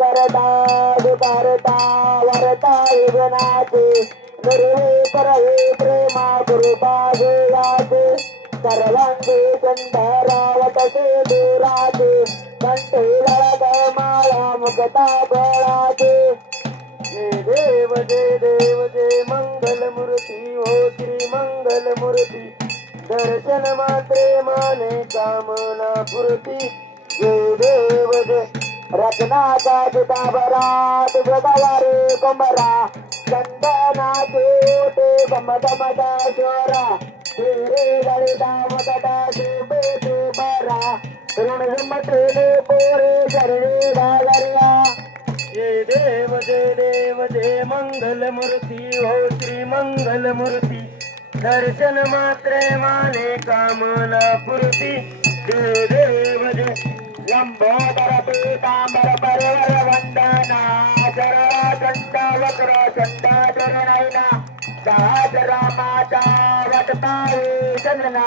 करता दुकारता वरता युगनाचे निर्वे करवे प्रेमा कृपा गेयाचे सर्वांगे चंदरावतसे दुराचे कंठे लळग माळा मुक्ता बळाचे जय देव जय देव जय मंगल मूर्ती हो श्री मंगल मूर्ती दर्शन मात्रे माने कामना पूर्ती जय देव जय रत्नाचा जुटाभरात जगावारे कमरा चंदनाचे ओटे गमगमदा जोरा. श्री ललिता मकटा शोभे शोभरा ऋणगमत्रेने पोरे शरणे घालर्या जय देव जय देव जय मंगल मूर्ती हो श्री मंगल मूर्ती दर्शन मात्रे माने कामना पूर्ती जय देव जय लंबोदर पीतांबर परवर वंदना शरणा चंड वक्र चंडा चरणैना दास रामाचा वटतावे चंदना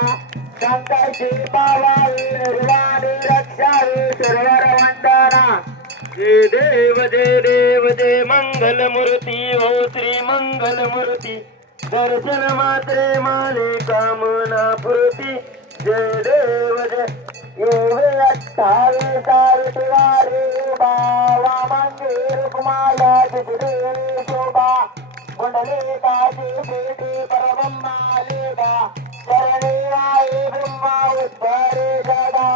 संकटी पावावे निर्वाणी रक्षावे सर्वर वंदना जय देव जय देव जय मंगल मूर्ती हो श्री मंगल मूर्ती दर्शन मात्रे माने कामना पूर्ती जय देव जय। येवे अठ्ठावी सावित्वारी बावा मंदिर कुमाला तिसरी शोभा। कुंडली काशी पेटी परब्रह्मालिका चरणी आई ब्रह्मा उत्तरे सदा।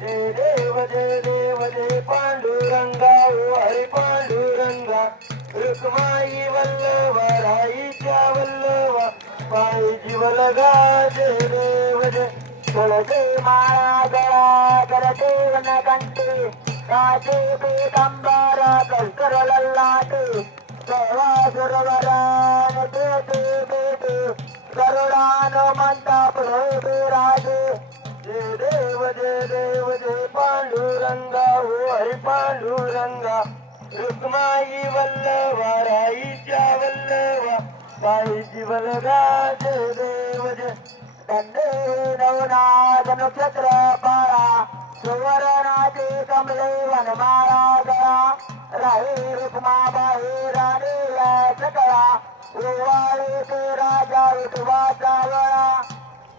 जय देव जय देव जय पांडुरंगा ओ हरी पांडुरंगा। रुक्माई वल्लभा राईच्या वल्लभा पायी जीवलगा जय देव जय तुळसे माळा गळा करते वनकंठी काशी पीतांबर कल्कर लल्लाटे सेवा सुरवरान पेटे पेटे गरुडानुमंत प्रभे राजे जय देव रुक्माई वल्लभा राईच्या वल्लभा पायी जीवलगा जय देव जय दंडे नवनाथ नक्षत्र पाळा सुवर्णाचे कमले वनमाळा गळा राही रुक्मा राणी राणीला सकळा ओवाळे ते राजा विठवाचा वळा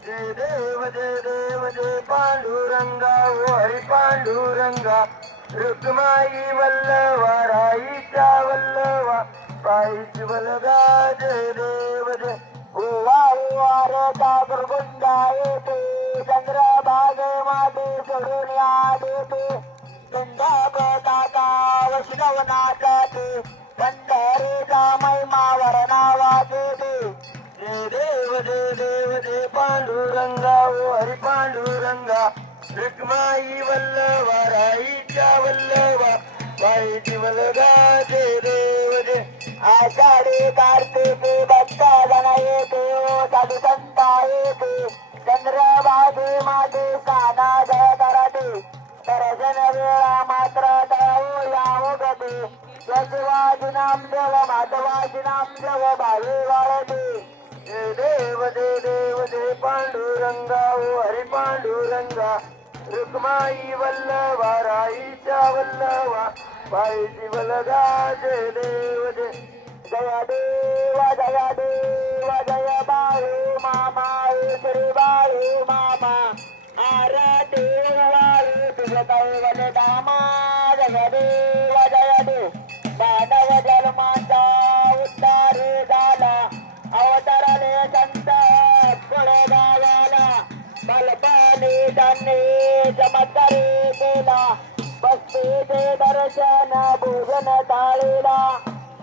जय देव जय देव जय पांडुरंगा ओ हरी पांडुरंगा. रुक्माई वल्लवा राईचा वल्लवा पायीच वल्लभा देवज देव ओवा ओवा रे गुंडा येते चंद्रभागे माते सोडून येते गंगा पताका वैष्णव नाचाते पंढरीचा महिमावर नावाचे जय देव जय देव जय पांडुरंगा ओ हरी पांडुरंगा. रुक्माई वल्लभा राईच्या वल्लवा पायी वल्लभा जे देव जय आषाढी कार्तिकी भक्ता जन येते ओ साधू संता येते. चंद्रबाजी माते काना जय करते. दर्शन वेळा मात्र दळो यावो गते. यशवाजी नामदेव माधवाजी नामदेव भावे वाळते देव दे देव दे पांडुरंगा ओ हरी पांडुरंगा. रुक्माई वल्लवा राईच्या वल्लवा पायी वल्लभा जय देव जय. जया देवा जया देवा जया बाळू मामा श्री बाळू. चमत्कारी केला भक्तीचे दर्शन भोजन टाळीला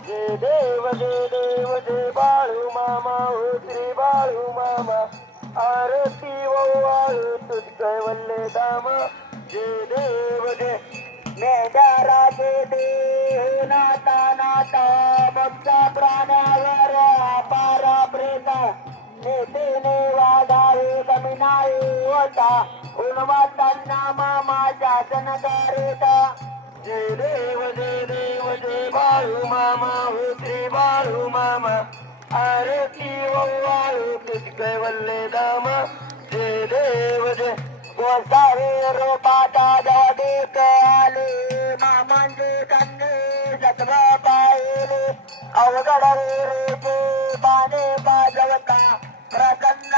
जय देव जय देव जय बाळू मामा हो बाळू मामा आरती तुझ देव नाता नाता प्राण्यावर प्रेता. नेतेने वाढावे कमी नाही होता. उन्मातांना माझ्या जनकारेता. करेता जय देव जय देव जय बाळू मामा हो श्री बाळू मामा. आरती वव्वाळू तुझ वल्ले दामा जय देव जय. गोसावे रोपाटा देख आले. मामांचे कन्ने सत्व पाहिले. अवघड रे पाने बाजवता प्रसन्न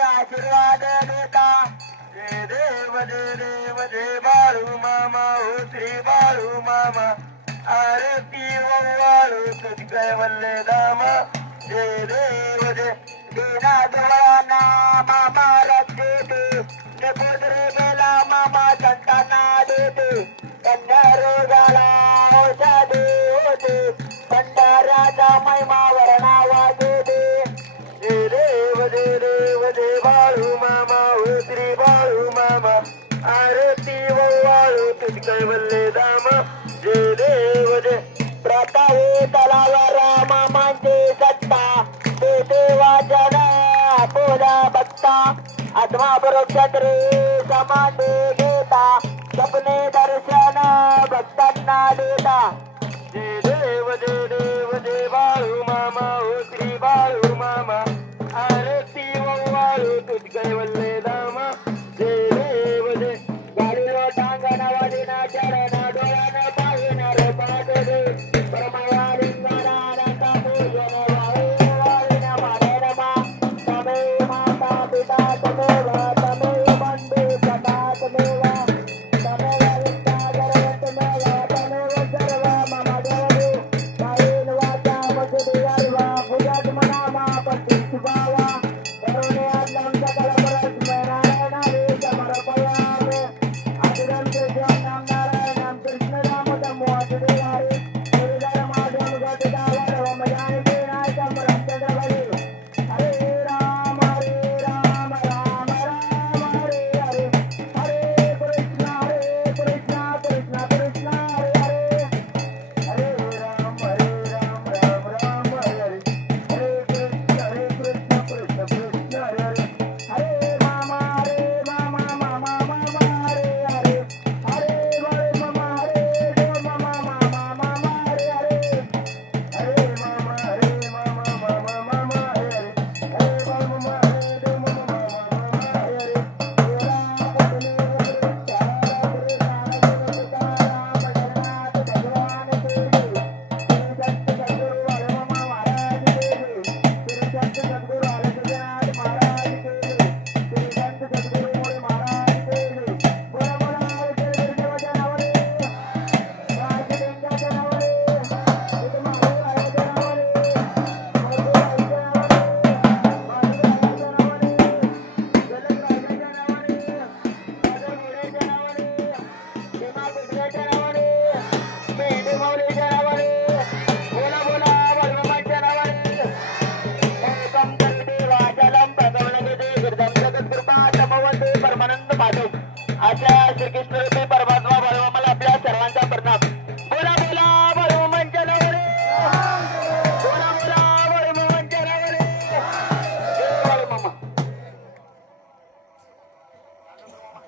आशीर्वाद देता. जय देव जय देव जय बाळू मामा हो श्री बाळू मामा आरती वव्वाळू तुझ कैवल्य धाम जय देव जय दीना दुळाना मामा रक्षेते निपुत्रे गेला मामा संतांना देते कन्या रोगाला औषधे होते भंडाऱ्याचा महिमा वर्णावा पोला बघता आत्मा बरोक्षत्रे समाधे घेता सपने दर्शन भक्तांना देता. जे देव जे देव जे बाळू मामा हो श्री बाळू मामा आरती वाळू तुझ कैवल्ले दामा. classic, it's gonna be my